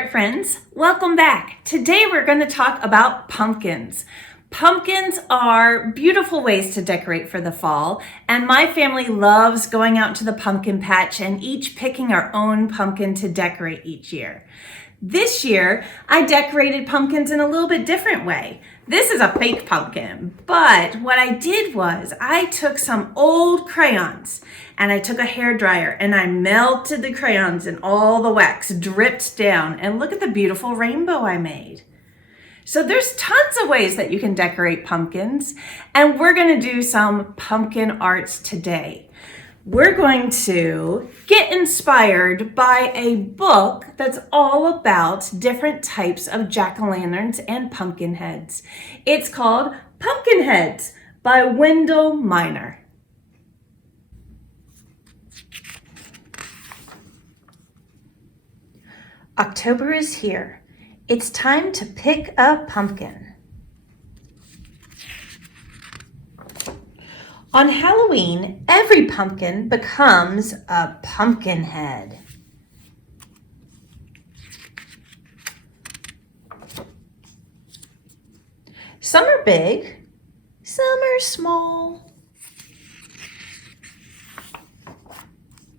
art friends, welcome back. Today we're going to talk about pumpkins. Pumpkins are beautiful ways to decorate for the fall, and my family loves going out to the pumpkin patch and each picking our own pumpkin to decorate each year. This year, I decorated pumpkins in a little bit different way. This is a fake pumpkin, but what I did was I took some old crayons and I took a hairdryer and I melted the crayons and all the wax dripped down, and look at the beautiful rainbow I made. So there's tons of ways that you can decorate pumpkins, and we're going to do some pumpkin arts today. We're going to get inspired by a book that's all about different types of jack-o'-lanterns and pumpkin heads. It's called Pumpkin Heads by Wendell. October is here. It's time to pick a pumpkin. On Halloween, every pumpkin becomes a pumpkin head. Some are big, some are small.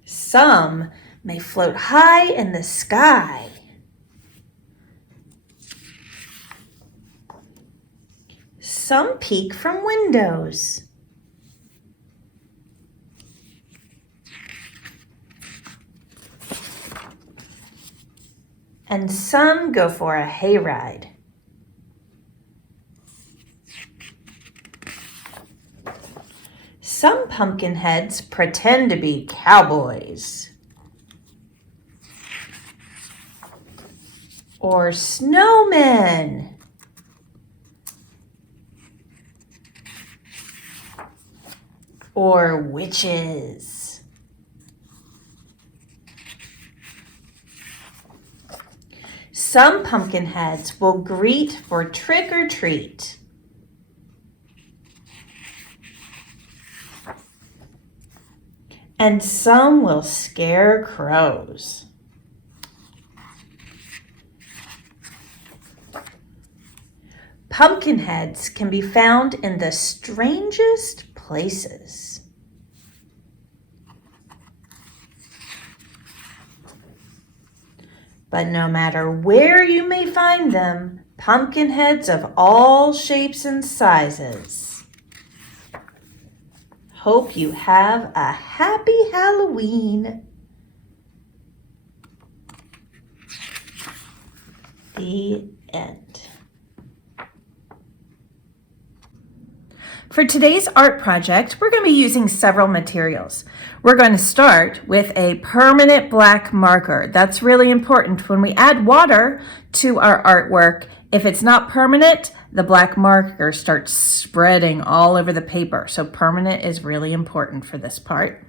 Some may float high in the sky. Some peek from windows. And some go for a hayride. Some pumpkin heads pretend to be cowboys or snowmen or witches. Some pumpkin heads will greet for trick or treat. And some will scare crows. Pumpkin heads can be found in the strangest places. But no matter where you may find them, pumpkin heads of all shapes and sizes. Hope you have a happy Halloween. The end. For today's art project, we're going to be using several materials. We're going to start with a permanent black marker. That's really important. When we add water to our artwork, if it's not permanent, the black marker starts spreading all over the paper. So permanent is really important for this part.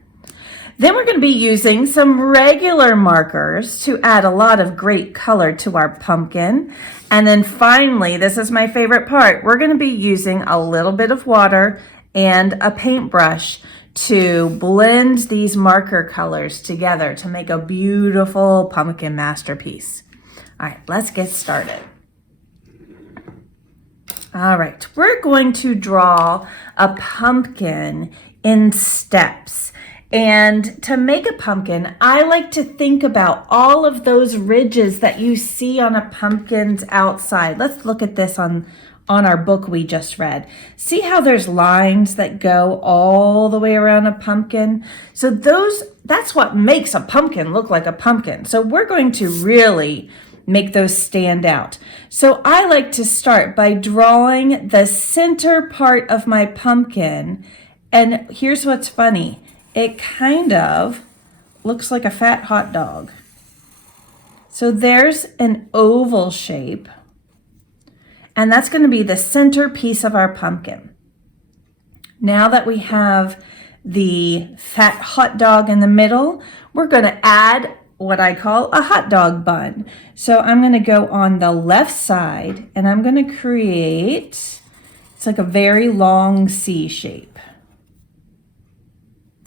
Then we're going to be using some regular markers to add a lot of great color to our pumpkin. And then finally, this is my favorite part, we're going to be using a little bit of water and a paintbrush to blend these marker colors together to make a beautiful pumpkin masterpiece. All right, let's get started. All right, we're going to draw a pumpkin in steps. And to make a pumpkin, I like to think about all of those ridges that you see on a pumpkin's outside. Let's look at this on our book we just read. See how there's lines that go all the way around a pumpkin? So that's what makes a pumpkin look like a pumpkin. So we're going to really make those stand out. So I like to start by drawing the center part of my pumpkin. And here's what's funny. It kind of looks like a fat hot dog. So there's an oval shape, and that's going to be the center piece of our pumpkin. Now that we have the fat hot dog in the middle, we're going to add what I call a hot dog bun. So I'm going to go on the left side, and I'm going to create, it's like a very long C shape.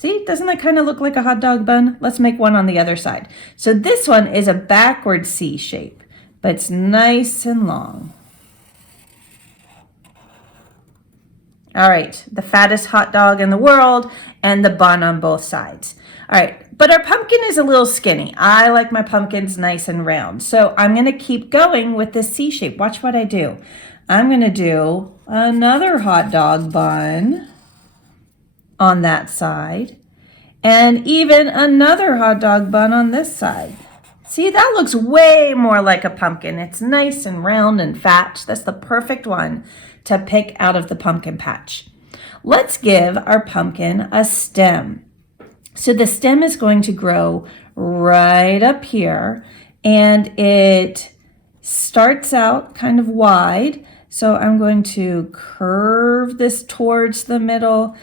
See, doesn't that kind of look like a hot dog bun? Let's make one on the other side. So this one is a backward C shape. but it's nice and long. All right, the fattest hot dog in the world and the bun on both sides. All right, but our pumpkin is a little skinny. I like my pumpkins nice and round. So I'm going to keep going with this C shape. Watch what I do. I'm going to do another hot dog bun on that side and even another hot dog bun on this side. See, that looks way more like a pumpkin. It's nice and round and fat. That's the perfect one to pick out of the pumpkin patch. Let's give our pumpkin a stem. So the stem is going to grow right up here, and it starts out kind of wide. So I'm going to curve this towards the middle,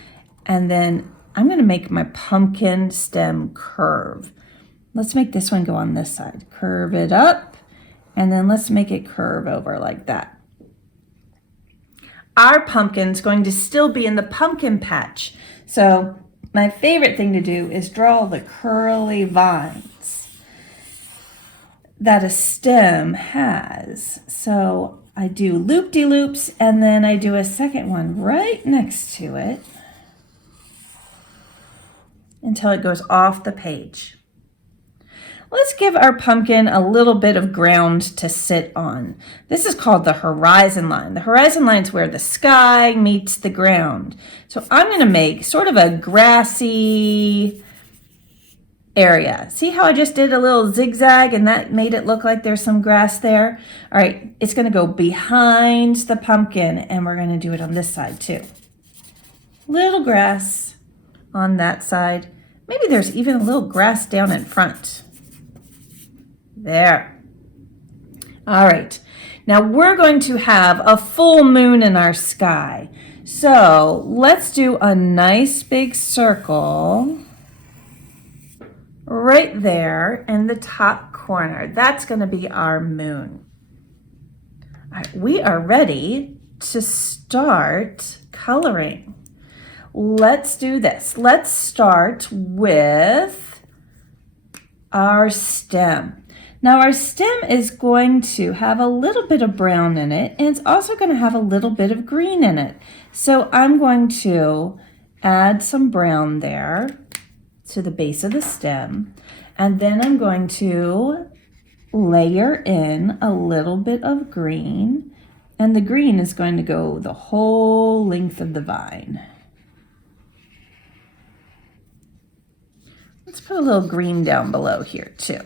and then I'm going to make my pumpkin stem curve. Let's make this one go on this side. Curve it up, and then let's make it curve over like that. Our pumpkin's going to still be in the pumpkin patch. So my favorite thing to do is draw the curly vines that a stem has. So I do loop-de-loops, and then I do a second one right next to it until it goes off the page. Let's give our pumpkin a little bit of ground to sit on. This is called the horizon line. The horizon line is where the sky meets the ground. So I'm going to make sort of a grassy area. See how I just did a little zigzag and that made it look like there's some grass there? All right, it's going to go behind the pumpkin, and we're going to do it on this side too. Little grass on that side. Maybe there's even a little grass down in front. There. All right. Now we're going to have a full moon in our sky. So let's do a nice big circle right there in the top corner. That's going to be our moon. All right, we are ready to start coloring. Let's do this. Let's start with our stem. Now our stem is going to have a little bit of brown in it, and it's also going to have a little bit of green in it. So I'm going to add some brown there to the base of the stem, and then I'm going to layer in a little bit of green, and the green is going to go the whole length of the vine. Let's put a little green down below here too.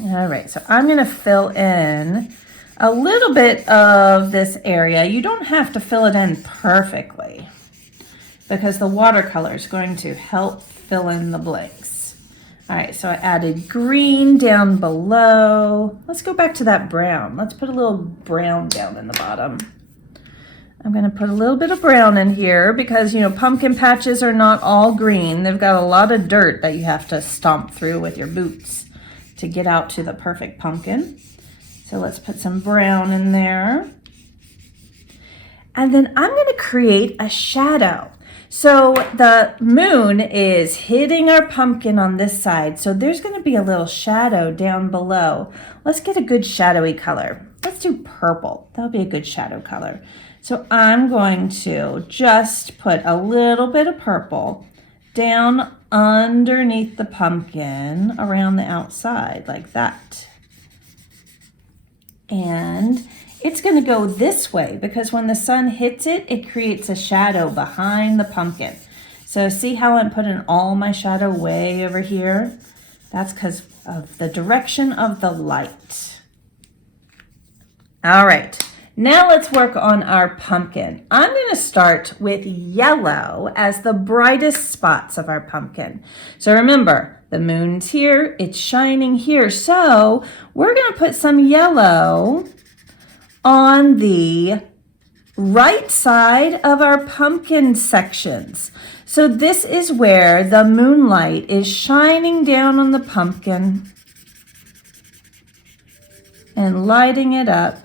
All right, so I'm going to fill in a little bit of this area. You don't have to fill it in perfectly because the watercolor is going to help fill in the blanks. All right, so I added green down below. Let's go back to that brown. Let's put a little brown down in the bottom. I'm going to put a little bit of brown in here because, you know, pumpkin patches are not all green. They've got a lot of dirt that you have to stomp through with your boots to get out to the perfect pumpkin. So let's put some brown in there. And then I'm going to create a shadow. So the moon is hitting our pumpkin on this side. So there's going to be a little shadow down below. Let's get a good shadowy color. Let's do purple. That'll be a good shadow color. So I'm going to just put a little bit of purple down underneath the pumpkin around the outside like that. And it's going to go this way because when the sun hits it, it creates a shadow behind the pumpkin. So see how I'm putting all my shadow way over here? That's because of the direction of the light. All right. Now let's work on our pumpkin. I'm going to start with yellow as the brightest spots of our pumpkin. So remember, the moon's here, it's shining here. So we're going to put some yellow on the right side of our pumpkin sections. So this is where the moonlight is shining down on the pumpkin and lighting it up.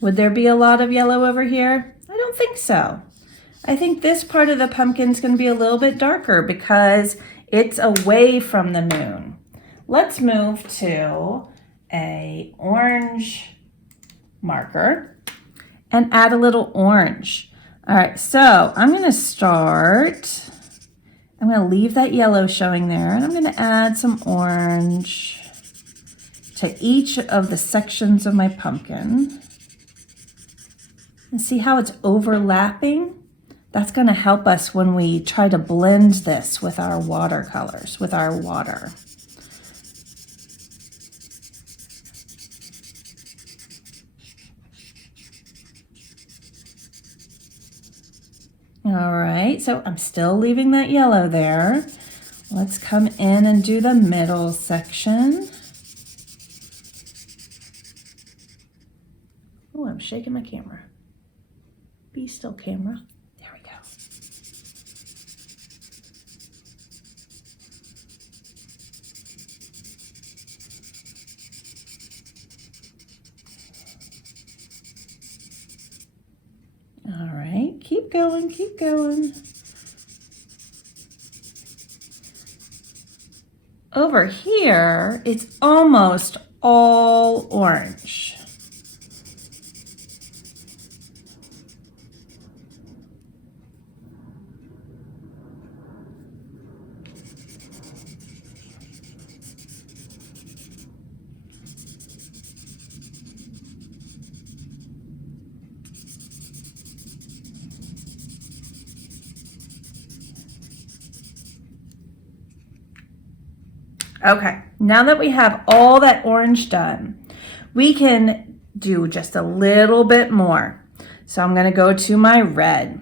Would there be a lot of yellow over here? I don't think so. I think this part of the pumpkin is going to be a little bit darker because it's away from the moon. Let's move to a orange marker and add a little orange. All right, so I'm going to start. I'm going to leave that yellow showing there, and I'm going to add some orange to each of the sections of my pumpkin. And see how it's overlapping? That's going to help us when we try to blend this with our watercolors, with our water. All right, so I'm still leaving that yellow there. Let's come in and do the middle section. Oh, I'm shaking my camera. Be still, camera. There we go. All right, keep going, keep going. Over here, it's almost all orange. Okay, now that we have all that orange done, we can do just a little bit more. So I'm going to go to my red.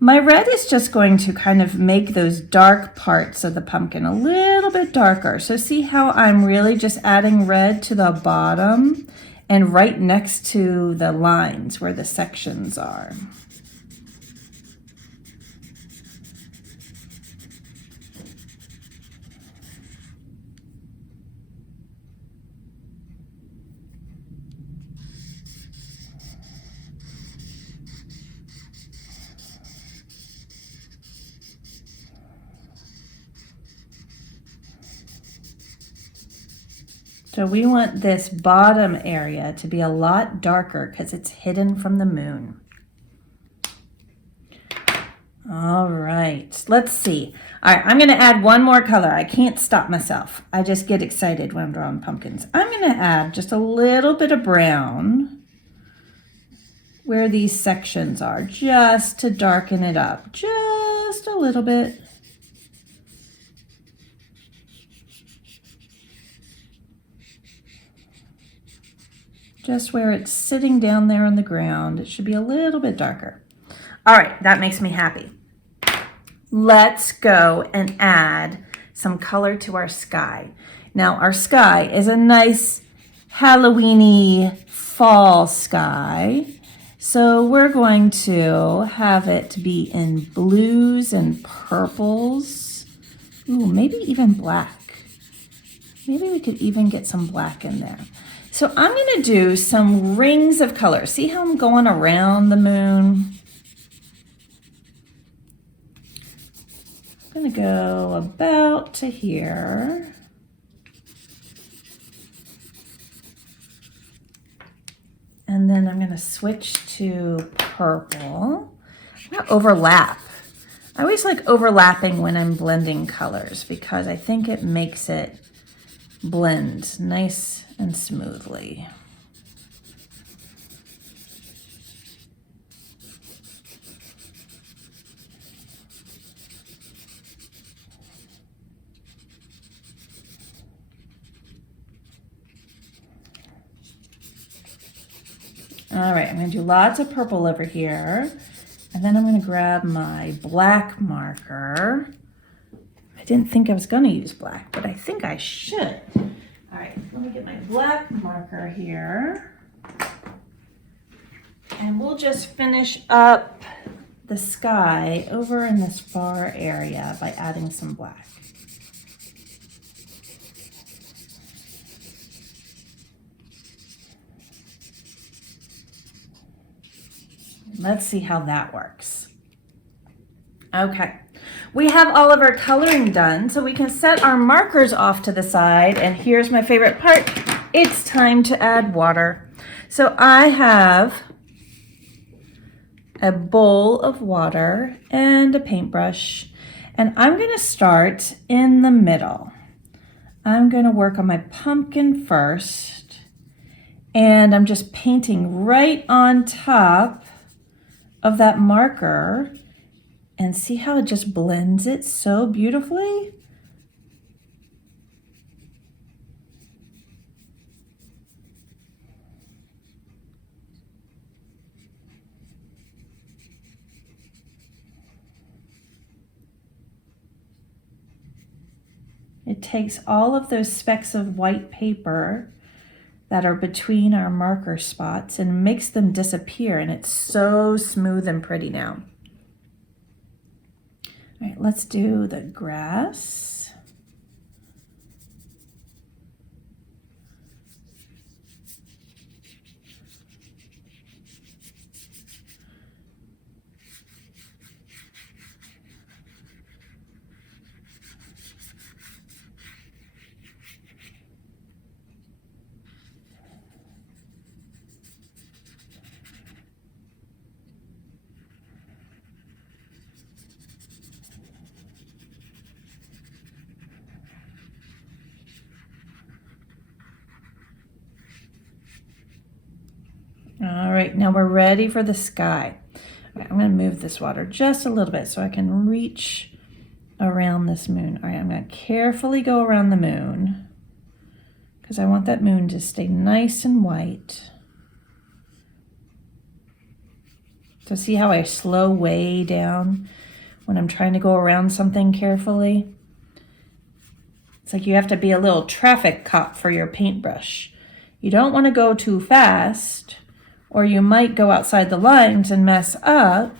My red is just going to kind of make those dark parts of the pumpkin a little bit darker. So see how I'm really just adding red to the bottom and right next to the lines where the sections are. So we want this bottom area to be a lot darker because it's hidden from the moon. All right, let's see. All right, I'm going to add one more color. I can't stop myself. I just get excited when I'm drawing pumpkins. I'm going to add just a little bit of brown where these sections are, just to darken it up, just a little bit. Just where it's sitting down there on the ground, it should be a little bit darker. All right, that makes me happy. Let's go and add some color to our sky. Now, our sky is a nice Halloween-y fall sky. So we're going to have it be in blues and purples. Ooh, maybe even black. Maybe we could even get some black in there. So I'm going to do some rings of color. See how I'm going around the moon? I'm going to go about to here. And then I'm going to switch to purple. I'm going to overlap. I always like overlapping when I'm blending colors because I think it makes it blend nice and smoothly. All right, I'm going to do lots of purple over here. And then I'm going to grab my black marker. I didn't think I was going to use black, but I think I should. All right, let me get my black marker here. And we'll just finish up the sky over in this far area by adding some black. Let's see how that works. Okay, we have all of our coloring done, so we can set our markers off to the side, and here's my favorite part. It's time to add water. So I have a bowl of water and a paintbrush, and I'm gonna start in the middle. I'm gonna work on my pumpkin first, and I'm just painting right on top of that marker, and see how it just blends it so beautifully? It takes all of those specks of white paper that are between our marker spots and makes them disappear, and it's so smooth and pretty now. All right, let's do the grass. All right, now we're ready for the sky. All right, I'm going to move this water just a little bit so I can reach around this moon. All right, I'm going to carefully go around the moon because I want that moon to stay nice and white. So see how I slow way down when I'm trying to go around something carefully? It's like you have to be a little traffic cop for your paintbrush. You don't want to go too fast, or you might go outside the lines and mess up.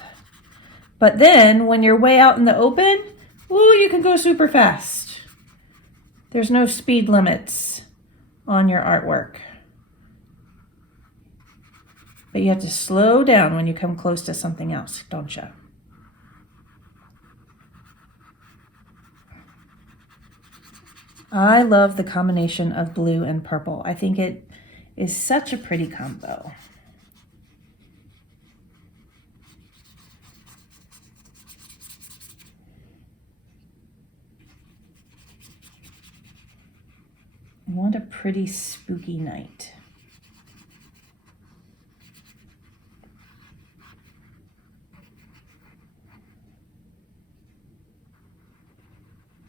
But then when you're way out in the open, ooh, you can go super fast. There's no speed limits on your artwork. But you have to slow down when you come close to something else, don't you? I love the combination of blue and purple. I think it is such a pretty combo. I want a pretty spooky night.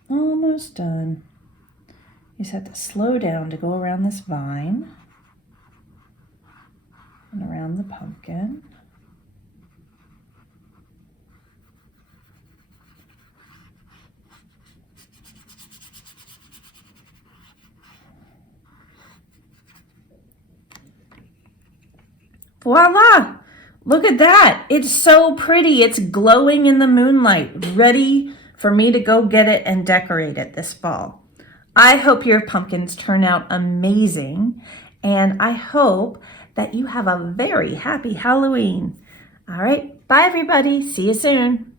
Almost done. You just have to slow down to go around this vine and around the pumpkin. Voila! Look at that. It's so pretty. It's glowing in the moonlight, ready for me to go get it and decorate it this fall. I hope your pumpkins turn out amazing, and I hope that you have a very happy Halloween. All right, bye everybody. See you soon.